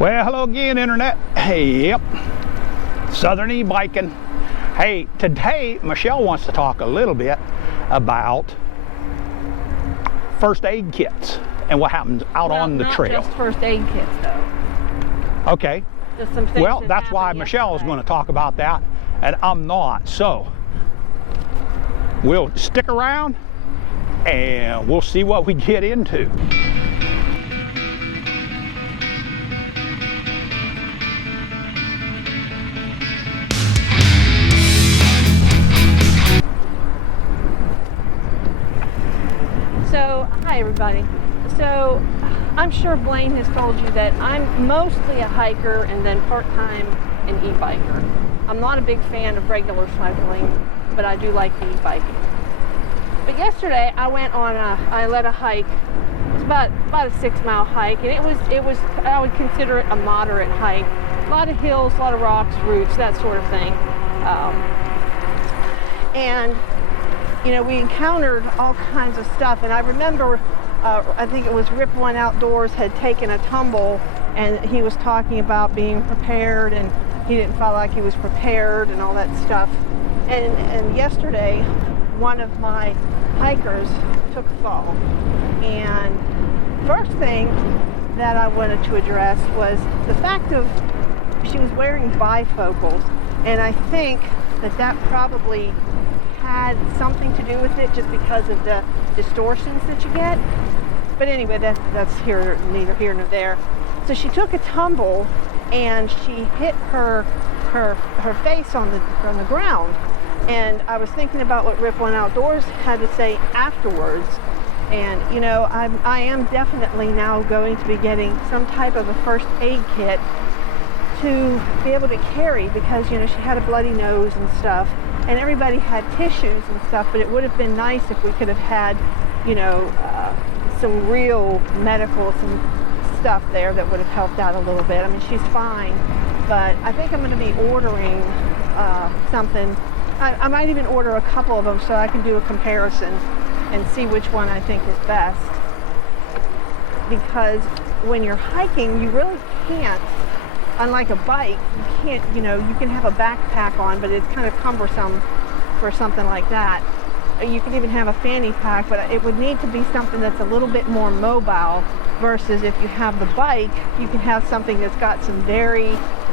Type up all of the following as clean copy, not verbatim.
Well, hello again, Internet. Hey, yep. Southern E-biking. Hey, today Michelle wants to talk a little bit about first aid kits and what happens out on the trail. Not just first aid kits, though. Okay. Just some things Well, that's why Michelle is going to talk about that, and I'm not. So, we'll stick around, and we'll see what we get into. So, hi everybody. So, I'm sure Blaine has told you that I'm mostly a hiker and then part-time an e-biker. I'm not a big fan of regular cycling, but I do like the e-biking. But yesterday I went on I led a hike. It was about a 6-mile hike, and it was I would consider it a moderate hike. A lot of hills, a lot of rocks, roots, that sort of thing. And you know, we encountered all kinds of stuff, and I remember, I think it was Rip One Outdoors had taken a tumble, and he was talking about being prepared, and he didn't feel like he was prepared, and all that stuff. And yesterday, one of my hikers took a fall, and first thing that I wanted to address was the fact of she was wearing bifocals, and I think that probably had something to do with it just because of the distortions that you get. But anyway, that's neither here nor there. So she took a tumble and she hit her face on the ground. And I was thinking about what Rip One Outdoors had to say afterwards. And you know, I am definitely now going to be getting some type of a first aid kit to be able to carry, because you know, she had a bloody nose and stuff. And everybody had tissues and stuff, but it would have been nice if we could have had, you know, some real medical, some stuff there that would have helped out a little bit. I mean, she's fine, but I think I'm going to be ordering something. I might even order a couple of them so I can do a comparison and see which one I think is best. Because when you're hiking, you really can't. Unlike a bike, you can't, you know, you can have a backpack on, but it's kind of cumbersome for something like that. You could even have a fanny pack, but it would need to be something that's a little bit more mobile, versus if you have the bike, you can have something that's got some very,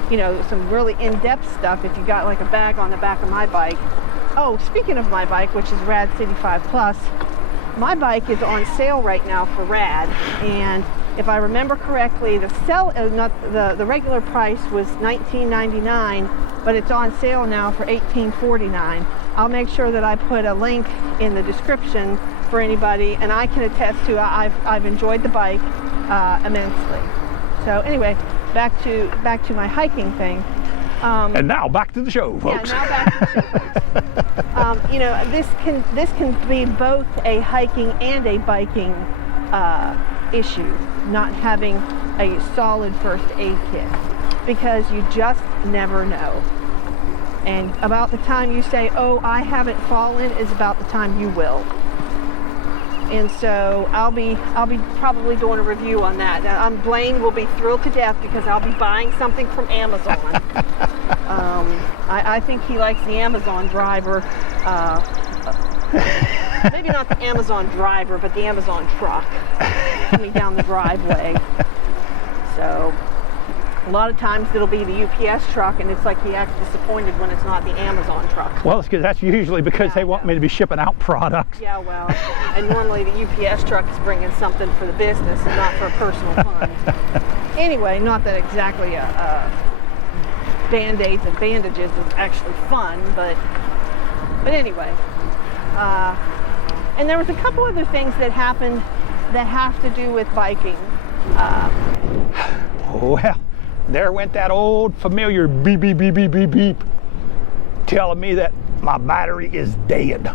you know, some really in-depth stuff if you got like a bag on the back of my bike. Oh, speaking of my bike, which is RadCity 5 Plus, my bike is on sale right now for Rad, and if I remember correctly, the regular price was $19.99, but it's on sale now for $18.49. I'll make sure that I put a link in the description for anybody, and I can attest to I've enjoyed the bike immensely. So anyway, back to my hiking thing. And now back to the show, folks. Yeah, now back to the show, folks. You know, this can be both a hiking and a biking issue, not having a solid first aid kit, because you just never know. And about the time you say, oh, I haven't fallen, is about the time you will. And so I'll be probably doing a review on that. Now, Blaine will be thrilled to death because I'll be buying something from Amazon. I think he likes the Amazon driver. Maybe not the Amazon driver, but the Amazon truck coming down the driveway. So a lot of times it'll be the UPS truck, and it's like he acts disappointed when it's not the Amazon truck. Well, it's because that's usually because they want me to be shipping out products. Yeah, well, and normally the UPS truck is bringing something for the business and not for personal funds. Anyway, not that exactly Band-Aids and bandages is actually fun, but anyway. And there was a couple other things that happened that have to do with biking. Well, there went that old familiar beep, beep, beep, beep, beep, beep, telling me that my battery is dead.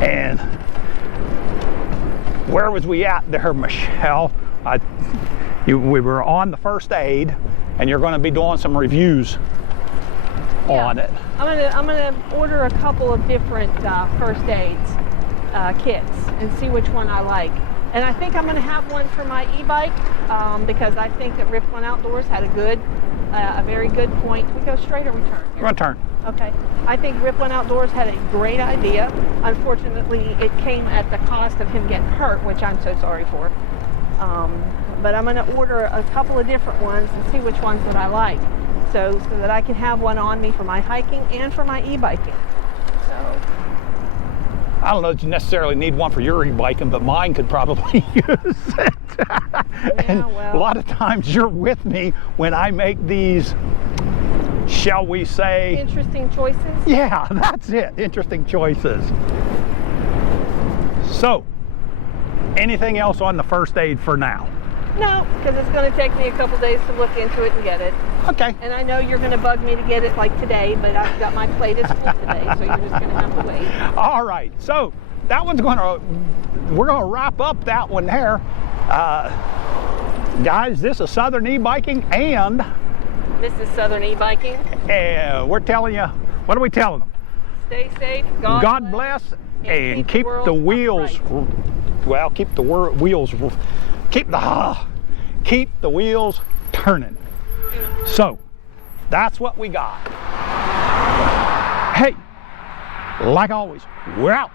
And where was we at there, Michelle? We were on the first aid, and you're going to be doing some reviews on it. I'm gonna order a couple of different first aids kits and see which one I like. And I think I'm going to have one for my e-bike because I think that Rip One Outdoors had a very good point. We go straight or we turn? We're gonna turn. Okay. I think Rip One Outdoors had a great idea. Unfortunately, it came at the cost of him getting hurt, which I'm so sorry for. But I'm going to order a couple of different ones and see which ones that I like, so that I can have one on me for my hiking and for my e-biking. So. I don't know that you necessarily need one for your e-biking, but mine could probably use it. And well. a lot of times you're with me when I make these, shall we say, interesting choices? Yeah, that's it. Interesting choices. So, anything else on the first aid for now? No, because it's going to take me a couple days to look into it and get it. Okay. And I know you're going to bug me to get it like today, but I've got my plate is full today, so you're just going to have to wait. All right. So that one's we're going to wrap up that one there. Guys, this is Southern E-Biking, and this is Southern E-Biking. And we're telling you, what are we telling them? Stay safe. God bless, and keep the wheels. Upright. Well, keep the wheels. Keep the wheels turning. So, that's what we got. Hey, like always, we're out.